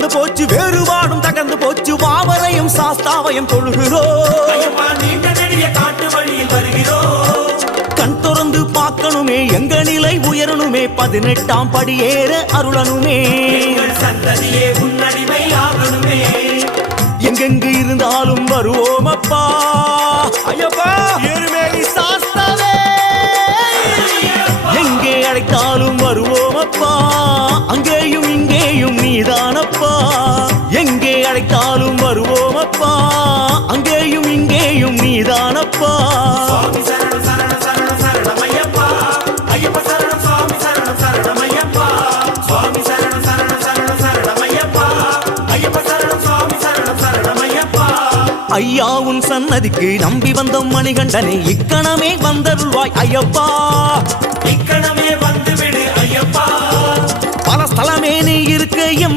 பறந்து போச்சு வேறுபாடும் தகர்ந்து போச்சு. வாவரையும் சாஸ்தாவையும் தொழுகிறோம் கண் திறந்து பார்க்கணுமே எங்க நிலை உயரணுமே. பதினெட்டாம் படியேற எங்கள் சந்ததியே உன்னடிமை ஆகணுமே. எங்கெங்கு இருந்தாலும் வருவோம் அப்பா ஐயப்பா எருமேலி சாஸ்தாவே. எங்கே அழைத்தாலும் வருவோம் அப்பா ஐயப்ப. சரணம் சுவாமி சரணம் சரணம் ஐயப்பா. ஐயா உன் சன்னதிக்கு நம்பி வந்த மணிகண்டனே இக்கணமே வந்தருள்வாய் ஐயப்பா. இக்கணமே வந்துவிடு ஐயப்பா. பல ஸ்தலமே நீ இருக்க எம்